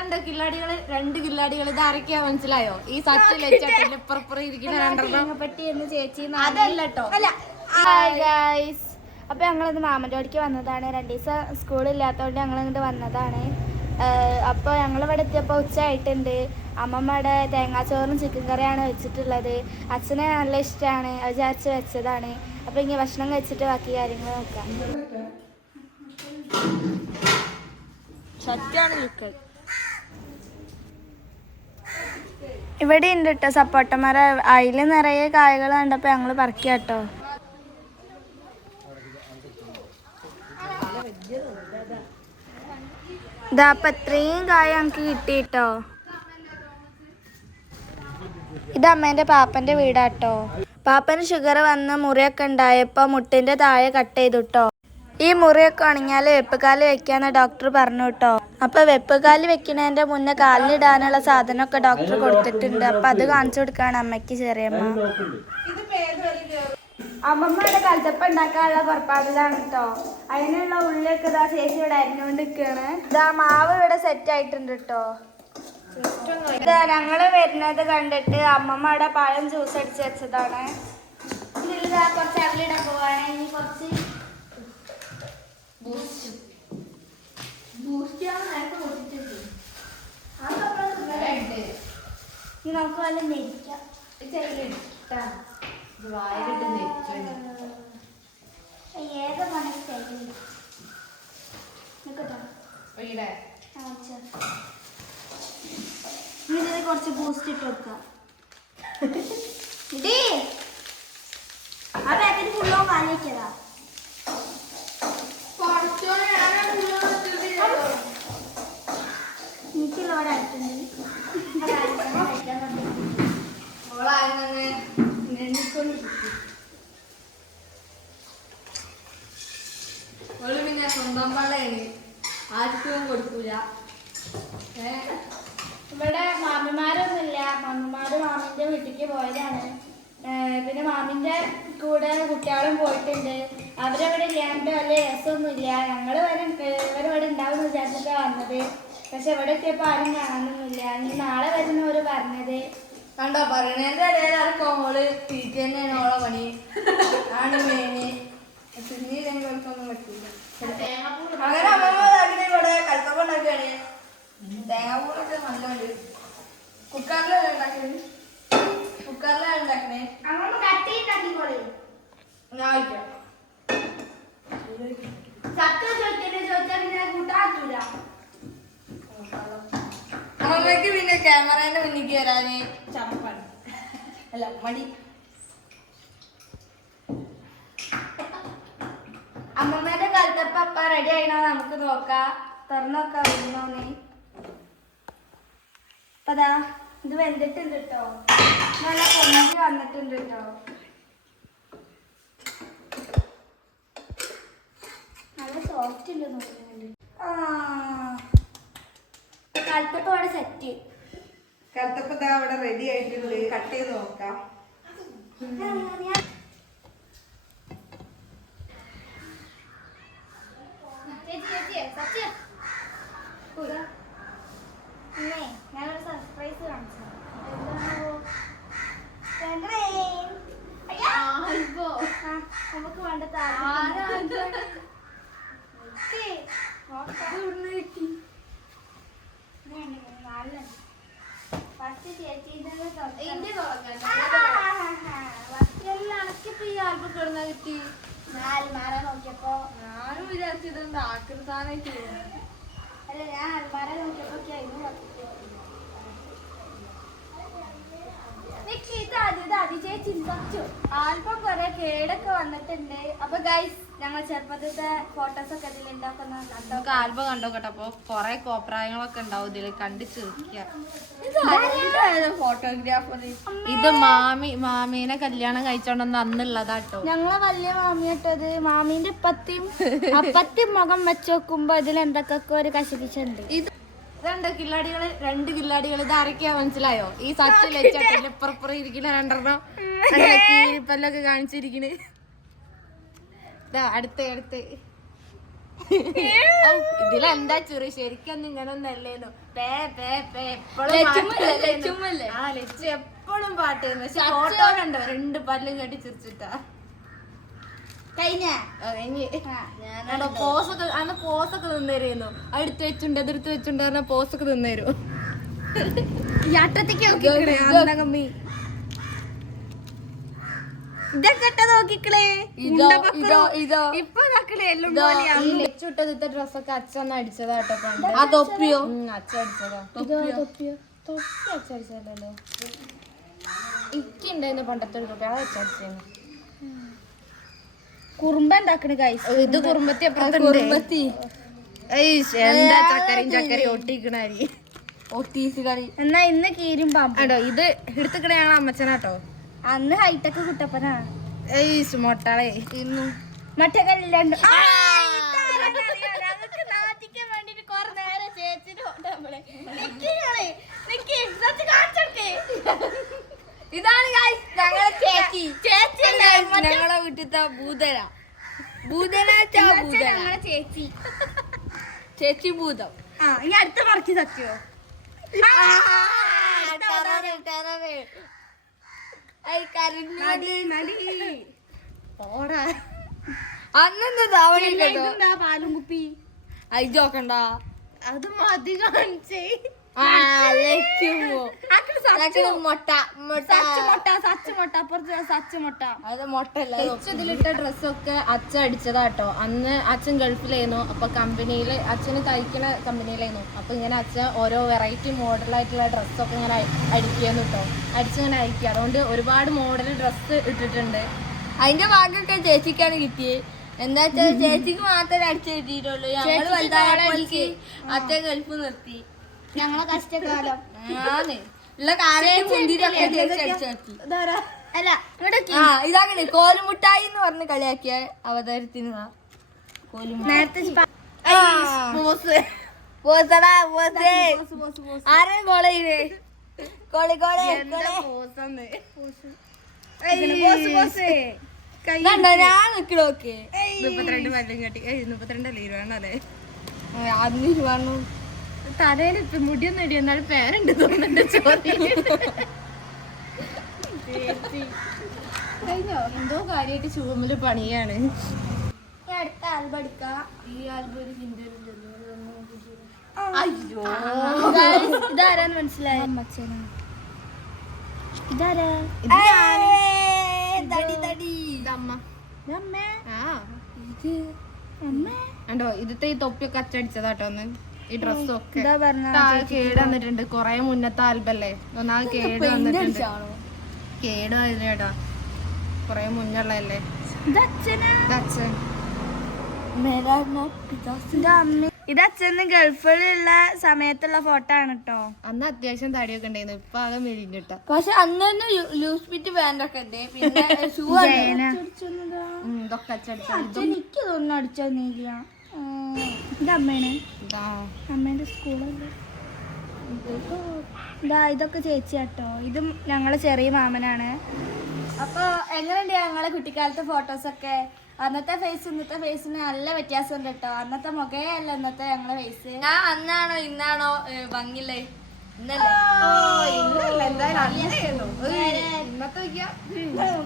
ഇതുണ്ട് കില്ലാടികള്, 2 കില്ലാടികൾ. ഇത് ആരൊക്കെയാ മനസ്സിലായോ? ഈ സച്ചിൽ വെച്ചിട്ടില്ല ഇപ്പുറപ്പുറം ഇരിക്കുന്ന രണ്ടെണ്ണം. ചേച്ചി അതല്ലോ. അപ്പൊ ഞങ്ങളിത് മാമൻ്റെ ഓടിക്ക് വന്നതാണ്. 2 ദിവസം സ്കൂളില്ലാത്തതുകൊണ്ട് ഞങ്ങൾ ഇങ്ങോട്ട് വന്നതാണ്. അപ്പോൾ ഞങ്ങളിവിടെ എത്തിയപ്പോൾ ഉച്ചയായിട്ടുണ്ട്. അമ്മമ്മയുടെ തേങ്ങാച്ചോറും ചിക്കൻ കറിയാണ് വെച്ചിട്ടുള്ളത്. അച്ഛനെ നല്ല ഇഷ്ടമാണ്, അത് വിചാരിച്ച് വെച്ചതാണ്. അപ്പോൾ ഇങ്ങനെ ഭക്ഷണം കഴിച്ചിട്ട് ബാക്കി കാര്യങ്ങൾ നോക്കാം. ഇവിടെ ഉണ്ട് കേട്ടോ സപ്പോട്ടമരം. അതിൽ നിറയെ കായകൾ കണ്ടപ്പോൾ ഞങ്ങൾ പറിക്കുക കേട്ടോ. ഇതാ അപ്പം ഇത്രയും കായ ഞങ്ങൾക്ക് കിട്ടി കേട്ടോ. ഇത് അമ്മേൻ്റെ പാപ്പൻ്റെ വീടാട്ടോ. പാപ്പന് ഷുഗർ വന്ന് മുറിയൊക്കെ ഉണ്ടായപ്പോൾ മുട്ടിൻ്റെ താഴെ കട്ട് ചെയ്തു കേട്ടോ. ഈ മുറിയൊക്കെ ഉണങ്ങിയാൽ വെപ്പുകാല് വെക്കാന്ന് ഡോക്ടർ പറഞ്ഞു കേട്ടോ. അപ്പോൾ വെപ്പുകാല് വെക്കുന്നതിൻ്റെ മുന്നേ കാലിലിടാനുള്ള സാധനമൊക്കെ ഡോക്ടർ കൊടുത്തിട്ടുണ്ട്. അപ്പം അത് കാണിച്ചു കൊടുക്കുകയാണ് അമ്മയ്ക്ക് ചെറിയമ്മ. അമ്മമ്മയുടെ കൽത്തപ്പം ഉണ്ടാക്കാനുള്ള പുറപ്പാടിലാണ് കേട്ടോ. അതിനുള്ള ഉള്ളിയൊക്കെ ഇതാ ചേച്ചി ഇവിടെ അരിഞ്ഞുകൊണ്ട് നിൽക്കുകയാണ്. ഇതാ മാവ് ഇവിടെ സെറ്റ് ആയിട്ടുണ്ട് കേട്ടോ. ഇതാ ഞങ്ങള് വരുന്നത് കണ്ടിട്ട് അമ്മമ്മ അവിടെ പഴം ജ്യൂസ് അടിച്ച് വെച്ചതാണ്. ഇതിലിതാ കുറച്ച് അരലിടാൻ പോവാണ്. ഇനി കുറച്ച് നമുക്ക് വല്ല നെരിക്കാം. ഏത് ഇതിൽ കുറച്ച് ബൂസ്റ്റ് ഇട്ട് കൊടുക്കാം. ആ പാക്കറ്റ് ഫുള്ളോ കാലിക്കതാ. എനിക്ക് ലോഡ് ആയിട്ടുണ്ട്. പിന്നെ സ്വന്തം പള്ളയാണ്, ആർക്കും കൊടുക്കൂല. ഇവിടെ മാമിമാരൊന്നുമില്ല. മാമിമാര് മാമിന്റെ വീട്ടിലേക്ക് പോയതാണ്. പിന്നെ മാമിന്റെ കൂടെ കുട്ടികളും പോയിട്ടുണ്ട്. അവരവിടെ ഇല്ലാണ്ട് വലിയ രസമൊന്നുമില്ല. ഞങ്ങൾ ഇവരിവിടെ ഉണ്ടാവും വിചാരിച്ചിട്ടാണ് വന്നത്. പക്ഷെ ഇവിടെ എത്തിയപ്പോൾ ആരും കാണാനൊന്നുമില്ല. ഇനി നാളെ വരുന്നവര് പറഞ്ഞത് കണ്ടോ. പറയണേന്റെ ഇടയിൽ ആർക്കോള് തീറ്റ തന്നെയാണ് ഓളെ പണി. ആണ് മേന് തിന്നിയില്ലെങ്കിലൊന്നും പറ്റില്ല. അങ്ങനെ അമ്മ ഇവിടെ കൽത്തപ്പം ഉണ്ടാക്കുകയാണ്. തേങ്ങാപ്പൂളൊക്കെ നല്ലുണ്ട്. കുക്കറിലാണ് ഉണ്ടാക്കണേ. ഞാൻ വയ്ക്കാം. അമ്മയ്ക്ക് പിന്നെ ക്യാമറേന്റെ മുന്നിലേക്ക് വരാന് ചടപ്പാണ്, അല്ല മടി. അമ്മമ്മേന്റെ കൽത്തപ്പം അപ്പ റെഡി ആയിണോ നമുക്ക് നോക്കാം. തുറന്നൊക്കെ വരുന്നോന്നേ. അപ്പതാ ഇത് വെന്തിട്ടുണ്ട് കേട്ടോ. നല്ല പൊങ്ങി വന്നിട്ടുണ്ട് കേട്ടോ. നല്ല സോഫ്റ്റ് ഉണ്ട് നോക്കുന്നുണ്ട്. കൽത്തപ്പം അവിടെ സെറ്റ്. കൽത്തപ്പം അവിടെ റെഡി ആയിട്ടുണ്ട്. കട്ട് ചെയ്ത് നോക്കാം. ഞാനൊരു സർപ്രൈസ് കാണിച്ചു. നമുക്ക് വേണ്ട ഫസ്റ്റ് ചേച്ചി കിട്ടി. അൽമാര നോക്കിയപ്പോ ഞാനും വിചാരിച്ചിട്ടുണ്ട് ആകൃതാനായിട്ട്. അല്ല ഞാൻ അൽമാര നോക്കിയപ്പോ ആൽബം കൊറേ കേടൊക്കെ വന്നിട്ടുണ്ട്. അപ്പൊ ഗൈസ് ഞങ്ങൾ ചെറുപ്പത്തിലത്തെ ഫോട്ടോസ് ഒക്കെ ഇതിലുണ്ടാക്കുന്ന ആൽബം കണ്ടോക്കട്ടെ. അപ്പൊ കൊറേ കോപ്രായങ്ങളൊക്കെ ഉണ്ടാവും ഇതില്. കണ്ടു ചിരിക്കുക. ഫോട്ടോഗ്രാഫർ ഇത് മാമീനെ കല്യാണം കഴിച്ചോണ്ടെന്ന് അന്നുള്ളതാട്ടോ. ഞങ്ങളെ വലിയ മാമിയായിട്ടത്. മാമീന്റെ അപ്പത്തിയും മുഖം വെച്ച് നോക്കുമ്പോ ഇതിൽ എന്തൊക്കെ ഒരു കശപിച്ചുണ്ട്. ഇതുണ്ട് കില്ലാടികള്, 2 കില്ലാടികൾ. ഇത് ആരൊക്കെയാ മനസ്സിലായോ? ഈ സച്ചിൽ വെച്ചിട്ടില്ല ഇപ്പുറപ്പുറം ഇരിക്കുന്ന രണ്ടെണ്ണം. കീരിപ്പല്ലൊക്കെ കാണിച്ചിരിക്കണ്. അടുത്ത് ഇതിലെന്താ ചെറിയ ശരിക്കൊന്നും ഇങ്ങനെ ഒന്നല്ലേന്നു ലച്ചു എപ്പോഴും പാട്ടായിരുന്നു. പക്ഷെ ഫോട്ടോ കണ്ടോ 2 പല്ലും കെട്ടി ചിരിച്ചിട്ടാ കഴിഞ്ഞ് പോസൊക്കെ അന്ന് പോസൊക്കെ നിന്നേരുന്നു. അടുത്ത് വെച്ചുണ്ട് എതിർത്ത് വെച്ചുണ്ട് പറഞ്ഞ പോസൊക്കെ നിന്നേരും. ഇതൊക്കെ നോക്കിക്കളേ ഇപ്പൊ ലച്ചുട്ടത്തെ ഡ്രസ്സൊക്കെ അച്ഛന്ന് അടിച്ചതാട്ടോ പണ്ട്. അച്ഛ അടിച്ചതാ. തൊപ്പി അച്ഛ അടിച്ചതല്ലോ. ഇക്കുണ്ടായിരുന്നു പണ്ടത്തെ ഒരു തൊപ്പി. അത് അച്ഛ അടിച്ചു. കുറുമ്പ ഉണ്ടാക്കണ ഗൈസ്. ഇത് കുറുമ്പത്തി കുറുമ്പത്തി എന്താ ചക്കരയും ഒട്ടിക്കണി ഒട്ടീസ് കറി. എന്നാ ഇന്ന് കീരും പാമ്പോ ഇത് എടുത്തിക്കണ ഞങ്ങൾ അമ്മച്ചനാട്ടോ. അന്ന് ഹൈടെക് കുട്ടപ്പനാ മൊട്ടാളെ മറ്റേ ഇതാണ് ഞങ്ങളെ ചേച്ചി. ഞങ്ങളെ വീട്ടിലത്തെ ചേച്ചി ചേച്ചി ഭൂതം. ഇനി അടുത്ത മറക്കി സത്യോ അന്നെന്താ പാലും കുപ്പി അയച്ചോക്കണ്ട. അത് മതി കാണിച്ചേ. ഇതിലിട്ട ഡ്രസ്സൊക്കെ അച്ഛൻ അടിച്ചതാട്ടോ. അന്ന് അച്ഛൻ ഗൾഫിലായിരുന്നു. അപ്പൊ കമ്പനിയില് അച്ഛന് തയ്ക്കണ കമ്പനിയിലായിരുന്നു. അപ്പൊ ഇങ്ങനെ അച്ഛൻ ഓരോ വെറൈറ്റി മോഡലായിട്ടുള്ള ഡ്രസ്സൊക്കെ ഇങ്ങനെ അടിക്കുന്നു കേട്ടോ. അടിച്ചിങ്ങനെ അയക്കുക. അതുകൊണ്ട് ഒരുപാട് മോഡൽ ഡ്രസ്സ് ഇട്ടിട്ടുണ്ട്. അതിന്റെ ഭാഗമൊക്കെ ചേച്ചിക്കാണ് കിട്ടിയത്. എന്താ വെച്ചാൽ ചേച്ചിക്ക് മാത്രമേ അടിച്ചു കിട്ടിയിട്ടുള്ളൂ. ഞങ്ങള് വലുതായപ്പോഴേക്ക് അച്ഛൻ ഗൾഫ് നിർത്തി. ഞങ്ങളെ കഷ്ടകാലം ഉള്ള ഇതാകണേ കോലുമുട്ടായി എന്ന് പറഞ്ഞ് കളിയാക്കിയ അവതാരത്തിന് ആരെയും കോളയില് കോളി കോളി ഞാൻ നിക്കണോക്കെ 32 പല്ലും കെട്ടി 32 ഇരുപതല്ലേ അന്ന് ഇരുപണ്ണു തലയിൽ മുടിയൊന്നും ഇടി. എന്നാലും പേരുണ്ട് തോന്നുന്നുണ്ട്. ചോദ്യം കഴിഞ്ഞോ എന്തോ കാര്യമായിട്ട് ചുവമ്മില് പണിയാണ്. അടുത്ത ആൽബം എടുക്കാം. ഈ ആൽബം ഒരു ഹിന്ദി അയ്യോ ഇതാരാന്ന് മനസ്സിലായ അമ്മച്ചനാ. ഇതാരാ? ണ്ടോ ഇതിത്തെ ഈ തൊപ്പിയൊക്കെ അച്ചടിച്ചതാട്ടോ. ഒന്ന് ഈ ഡ്രസ്സൊക്കെ കേട് വന്നിട്ടുണ്ട്. കൊറേ മുന്നത്തെ ആൽബല്ലേ. ഒന്നാമത് കേട് വന്നിട്ടുണ്ട്. കേട് വന്നിട്ടാ കൊറേ മുന്നുള്ളതല്ലേ. അച്ഛൻ ഇത് അച്ഛന് ഗൾഫിലുള്ള സമയത്തുള്ള ഫോട്ടോ ആണ് കേട്ടോ. അന്ന് അത്യാവശ്യം തടിയൊക്കെ ഉണ്ടായിരുന്നു. ഇപ്പൊ ആകെ മെലിഞ്ഞിട്ടാ. പക്ഷെ അന്ന് തന്നെ ലൂസ് ഫിറ്റ് പാന്റ് ഒക്കെ ഉണ്ട്. പിന്നെ ഇതൊക്കെ അച്ചടിച്ച എനിക്ക് തോന്നുന്നു അടിച്ചൊന്നുമില്ല. ഇത് അമ്മയാണ്. അമ്മേന്റെ സ്കൂളല്ലേ. ഇതാ ഇതൊക്കെ ചേച്ചി കേട്ടോ. ഇതും ഞങ്ങളെ ചെറിയ മാമനാണ്. അപ്പൊ എങ്ങനെയുണ്ട് ഞങ്ങളെ കുട്ടിക്കാലത്തെ ഫോട്ടോസൊക്കെ? അന്നത്തെ ഫേസ് ഇന്നത്തെ ഫേസിന് നല്ല വ്യത്യാസം ഉണ്ട് കേട്ടോ. അന്നത്തെ മുഖേ അല്ല ഇന്നത്തെ ഞങ്ങളെ ഫേസ്. ഞാൻ അന്നാണോ ഇന്നാണോ ഭംഗില്ലേ?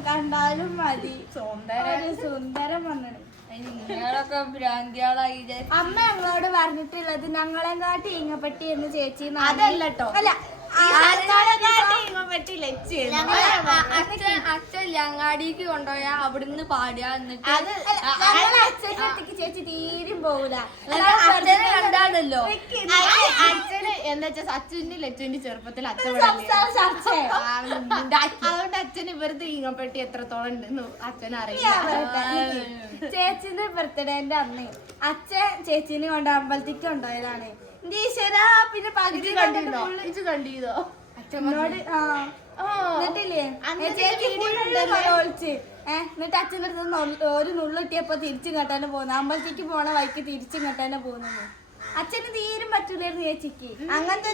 കണ്ടാലും മതി. സുന്ദരം വന്നത്. നിങ്ങളൊക്കെ ഭ്രാന്തിയാളായി. അമ്മ ഞങ്ങളോട് പറഞ്ഞിട്ടുള്ളത് ഞങ്ങളെ കാട്ടി ഈങ്ങപ്പെട്ടി എന്ന് ചേച്ചി. അതല്ലോ അല്ല അച്ഛൻ ലങ്ങാടിക്ക് കൊണ്ടുപോയാ അവിടുന്ന് പാടുക. എന്നിട്ട് ചേച്ചി തീരും പോകൂല. അച്ഛനെ കണ്ടാണല്ലോ. അച്ഛന് എന്താ വെച്ചാ സച്ചുവിന്റെ ലച്ചുവിന്റെ ചെറുപ്പത്തിൽ അച്ഛൻ അതുകൊണ്ട് അച്ഛന് ഇവരുടെ ഈങ്ങപ്പെട്ടി എത്രത്തോളം ഉണ്ടെന്ന് അച്ഛനറിയാം. ചേച്ചിന്റെ ബർത്ത്ഡേന്റെ അന്ന് അച്ഛൻ ചേച്ചിനെ കൊണ്ട് അമ്പലത്തേക്ക് കൊണ്ടുപോയതാണ്. പിന്നെ പകുതി കണ്ടിരുന്നോ? ഇത് കണ്ടിരുന്നോ അച്ഛനോട്? എന്നിട്ടില്ലേ ഒളിച്ച് എന്നിട്ട് അച്ഛൻ്റെ അടുത്ത് ഒരു നുള്ളിട്ടിയപ്പോ തിരിച്ചും കെട്ടാനെ പോകുന്നു. അമ്പലത്തേക്ക് പോണ വഴിക്ക് തിരിച്ചും കെട്ടാനെ പോകുന്നു. അച്ഛന് തീരും പറ്റൂലായിരുന്നു ചേച്ചിക്ക്. അങ്ങനത്തെ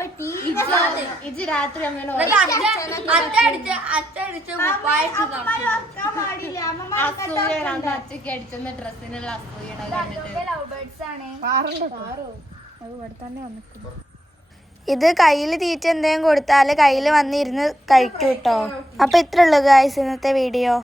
പറ്റി ഇത് രാത്രി അങ്ങനെ അച്ഛക്ക് അടിച്ചെന്ന ഡ്രസ്സിനുള്ള അസൂയാണ്. ഇത് കയ്യിൽ തീറ്റ എന്തെങ്കിലും കൊടുത്താൽ കയ്യിൽ വന്നിരുന്ന് കഴിക്കൂട്ടോ. അപ്പൊ ഇത്രേ ഉള്ളൂ ഗായ്സ് ഇന്നത്തെ വീഡിയോ.